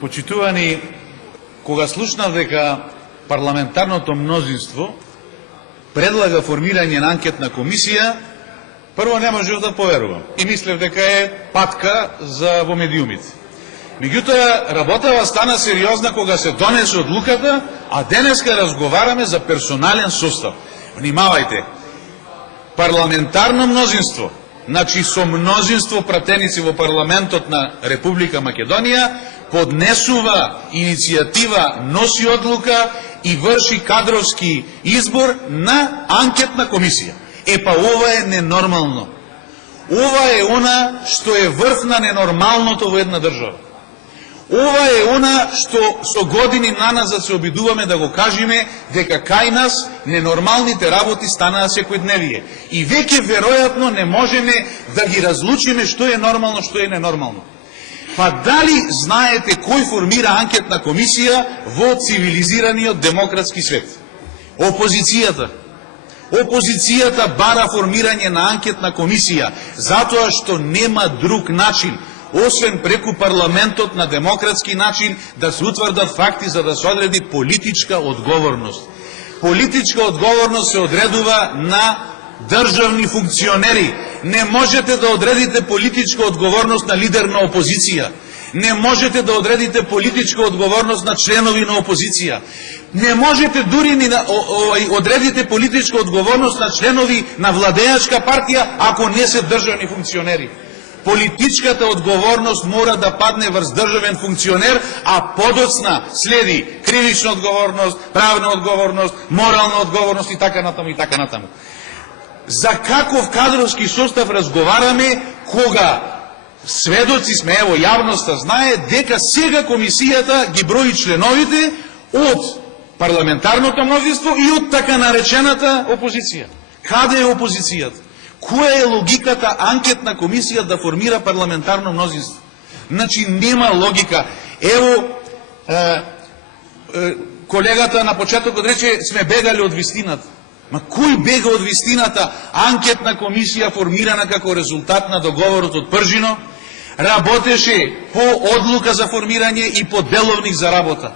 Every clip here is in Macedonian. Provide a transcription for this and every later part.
Почитувани, кога слушнав дека парламентарното мнозинство предлага формирање на анкетна комисија, прво не можев да поверувам и мислев дека е патка за во медиумите. Меѓутоа, работава стана сериозна кога се донесе одлуката, а денеска разговараме за персонален состав. Внимавајте, парламентарно мнозинство, значи со мнозинство пратеници во парламентот на Република Македонија, поднесува иницијатива, носи одлука и врши кадровски избор на анкетна комисија. Па ова е ненормално. Ова е она што е врв на ненормалното во една држава. Ова е она што со години наназад се обидуваме да го кажеме дека кај нас ненормалните работи станаа секојдневие. И веќе веројатно не можеме да ги разлучиме што е нормално, што е ненормално. Па дали знаете кој формира анкетна комисија во цивилизираниот демократски свет? Опозицијата. Опозицијата бара формирање на анкетна комисија, затоа што нема друг начин, освен преку парламентот на демократски начин, да се утврдат факти за да се одреди политичка одговорност. Политичка одговорност се одредува на државни функционери. Не можете да одредите политичка одговорност на лидер на опозиција. Не можете да одредите политичка одговорност на членови на опозиција. Не можете дури ни да одредите политичка одговорност на членови на владеачка партија, ако не се државни функционери. Политичката одговорност мора да падне врз државен функционер, а подоцна следи кривична одговорност, правна одговорност, морална одговорност и така натаму и така натаму. За каков кадровски состав разговараме кога сведоци сме, ево јавноста знае дека сега комисијата ги брои членовите од парламентарното мнозинство и од така наречената опозиција. Каде е опозицијата? Која е логиката анкетна комисија да формира парламентарно мнозинство? Значи нема логика. Ево, колегата на почетокот рече, сме бегали од вистината. Ма кој бега од вистината? Анкетна комисија формирана како резултат на договорот од Пржино, работеше по одлука за формирање и по деловник за работа.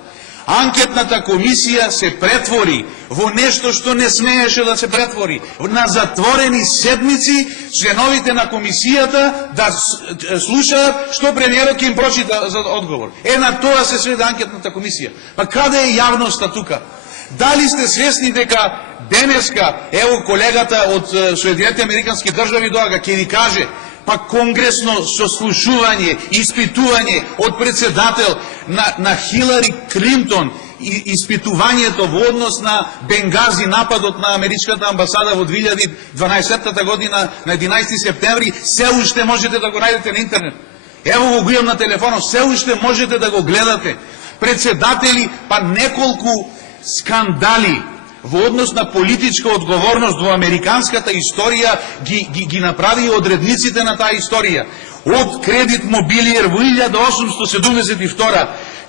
Анкетната комисија се претвори во нешто што не смееше да се претвори. На затворени седмици членовите на комисијата да слушаат што премиерот ќе им прочита за одговор. На тоа се сведе анкетната комисија. Па каде е јавноста тука? Дали сте свесни дека денеска, ево колегата од Соединетите Американски држави доаѓа, ќе ви каже, па конгресно сослушување, испитување од председател на Хилари Клинтон, испитувањето во однос на Бенгази, нападот на америчката амбасада во 2012 година на 11 септември, се уште можете да го најдете на интернет. Ево го имам на телефонот, се уште можете да го гледате. Председатели, па неколку скандали во однос на политичка одговорност во американската историја ги направи одредниците на таа историја. Од Кредит Мобилиер во 1872,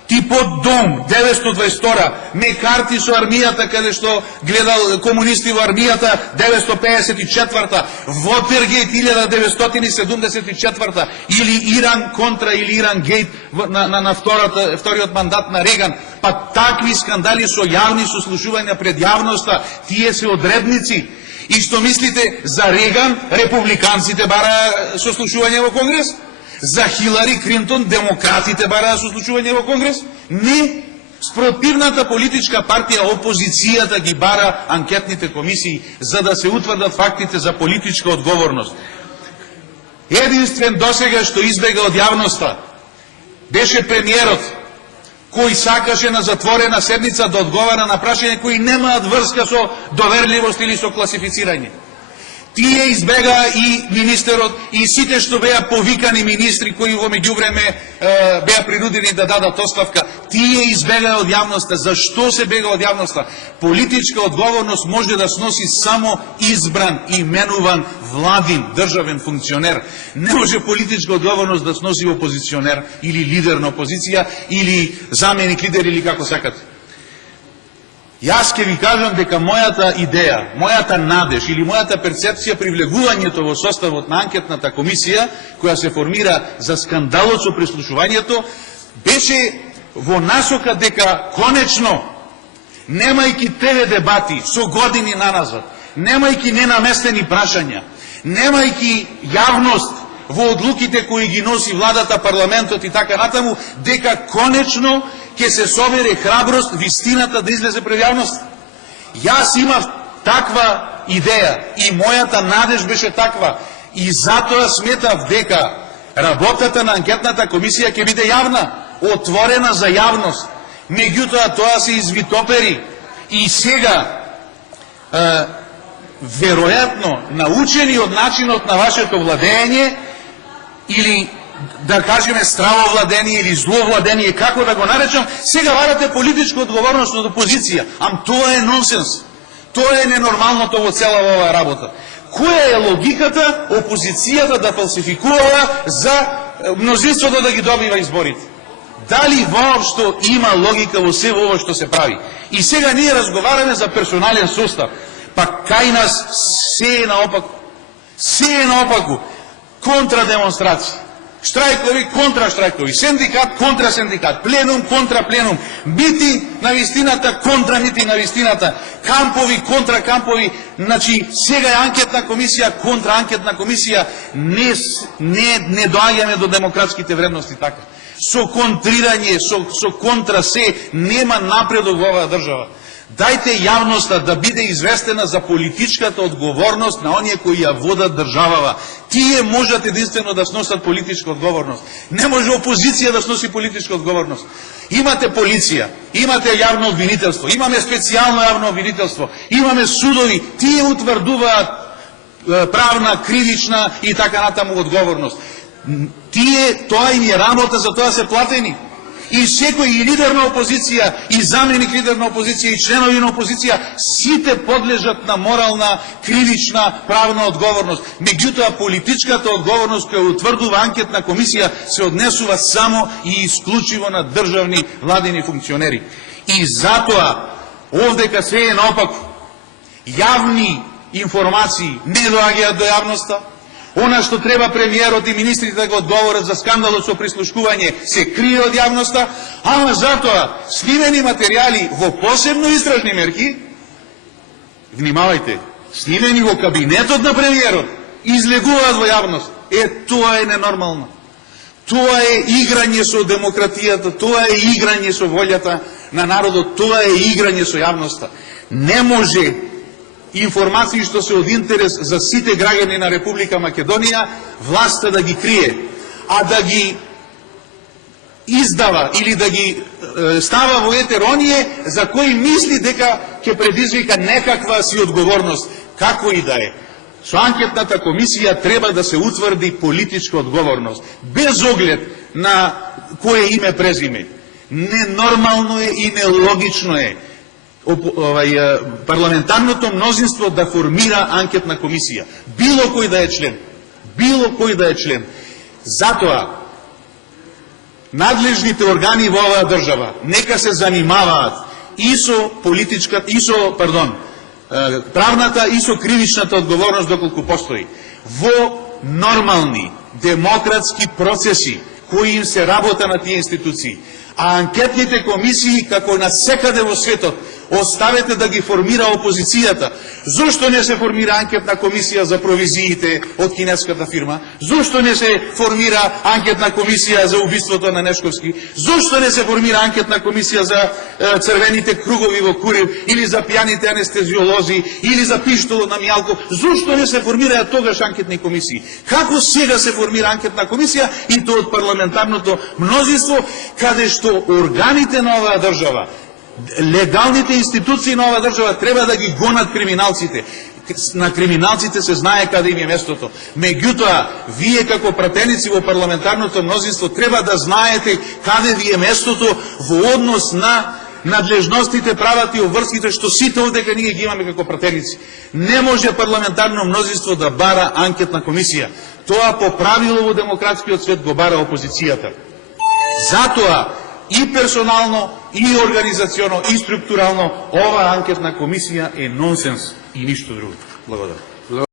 типот дом 922, Мекарти со армијата каде што гледал комунисти во армијата 954, Вотергейт 1974, или Иран контра или Иран гейт на вториот мандат на Реган. Па такви скандали со јавни сослушувања пред јавноста, тие се одредници. И што мислите за Реган, републиканците бараа сослушување во Конгрес? За Хилари Клинтон демократите бараа сослушување во Конгрес? Не. Спротивната политичка партија, опозицијата, ги бара анкетните комисии за да се утврдат фактите за политичка одговорност. Единствен досега што избега од јавноста беше премиерот, кој сакаше на затворена седница да одговара на прашања кои немаат врска со доверливост или со класифицирање. Тие избега и министерот и сите што беа повикани министри кои во меѓувреме беа принудени да дадат оставка. Тие избега од јавноста. Зашто се бега од јавноста? Политичка одговорност може да сноси само избран, именуван владин, државен функционер. Не може политичка одговорност да сноси опозиционер или лидер на опозиција или заменик лидер или како сакате. Јас ќе ви кажам дека мојата идеја, мојата надеж или мојата перцепција привлегувањето во составот на анкетната комисија, која се формира за скандалот со прислушувањето, беше во насока дека конечно, немајќи ТВ дебати со години наназад, немајќи ненаместени прашања, немајќи јавност во одлуките кои ги носи владата, парламентот и така натаму, дека конечно ќе се собере храброст вистината да излезе пред јавност. Јас имав таква идеја и мојата надеж беше таква и затоа сметав дека работата на анкетната комисија ќе биде јавна, отворена за јавност. Меѓутоа тоа се извитопери и сега веројатно научени од начинот на вашето владење или да кажеме стравовладение или зловладение, како да го наречам, сега варате политичка одговорност од опозиција. Тоа е нонсенс. Тоа е ненормалното во цела оваа работа. Која е логиката опозицијата да фалсификува за мнозинството да ги добива изборите? Дали воопшто има логика во се ова што се прави? И сега ние разговараме за персонален состав. Па кај нас се е наопаку. Се е наопаку. Контрадемонстрации. Штрајкови контра штрајкови, синдикат контра синдикат, пленум контра пленум, митинг на вистината контра митинг на вистината, кампови контра кампови. Значи сега е анкетна комисија контра анкетна комисија. Не доаѓаме до демократските вредности така. Со контрирање, со контра се нема напредок во оваа држава. Дајте јавноста да биде известена за политичката одговорност на оние кои ја водат државава. Тие можат единствено да сносат политичка одговорност. Не може опозиција да сноси политичка одговорност. Имате полиција, имате јавно обвинителство, имаме специјално јавно обвинителство, имаме судови, тие утврдуваат правна, кривична и така натаму одговорност. Тоа им е работа, за тоа се платени. И секој и лидер на опозиција, и заменик лидер на опозиција, и членови на опозиција, сите подлежат на морална, кривична, правна одговорност. Меѓутоа, политичката одговорност која утврдува анкетна комисија се однесува само и исклучиво на државни владини функционери. И затоа, овдека се е наопаку. Јавни информации не доаѓаат до јавноста. Она што треба премиерот и министрите да го одговорат за скандалот со прислушкување се крие од јавноста, ама затоа снимени материјали во посебно истражни мерки, внимавајте, снимени во кабинетот на премиерот, излегуваат во јавност. Тоа е ненормално. Тоа е играње со демократијата, тоа е играње со волјата на народот, тоа е играње со јавноста. Не може информации што се од интерес за сите граѓани на Република Македонија, власта да ги крие, а да ги издава или да ги става во етер оние за кои мисли дека ќе предизвика некаква си одговорност. Како и да е. Со анкетната комисија треба да се утврди политичка одговорност, без оглед на кое име презиме. Ненормално е и нелогично е парламентарното мнозинство да формира анкетна комисија. Било кој да е член. Било кој да е член. Затоа, надлежните органи во оваа држава нека се занимаваат и со правната и со кривичната одговорност доколку постои. Во нормални демократски процеси кои им се работа на тие институции. А анкетните комисии, како на секаде во светот, оставете да ги формира опозицијата. Зошто не се формира анкетна комисија за провизиите од кинеската фирма? Зошто не се формира анкетна комисија за убиството на Нешковски? Зошто не се формира анкетна комисија за црвените кругови во Курив, или за пијаните анестезиолози, или за пиштолот на Мијалков? Зошто не се формира тогаш анкетни комисии? Како сега се формира анкетна комисија и тоа од парламентарното мнозинство, каде што органите на оваа држава, легалните институции на оваа држава треба да ги гонат криминалците. На криминалците се знае каде им е местото. Меѓутоа, вие како пратеници во парламентарното мнозинство треба да знаете каде ви е местото во однос на надлежностите, правата и обврските што сите овдека ние ги имаме како пратеници. Не може парламентарно мнозинство да бара анкетна комисија. Тоа по правило во демократскиот свет го бара опозицијата. Затоа и персонално, и организационно, и структурално оваа анкетна комисија е нонсенс и ништо друго. Благодарам.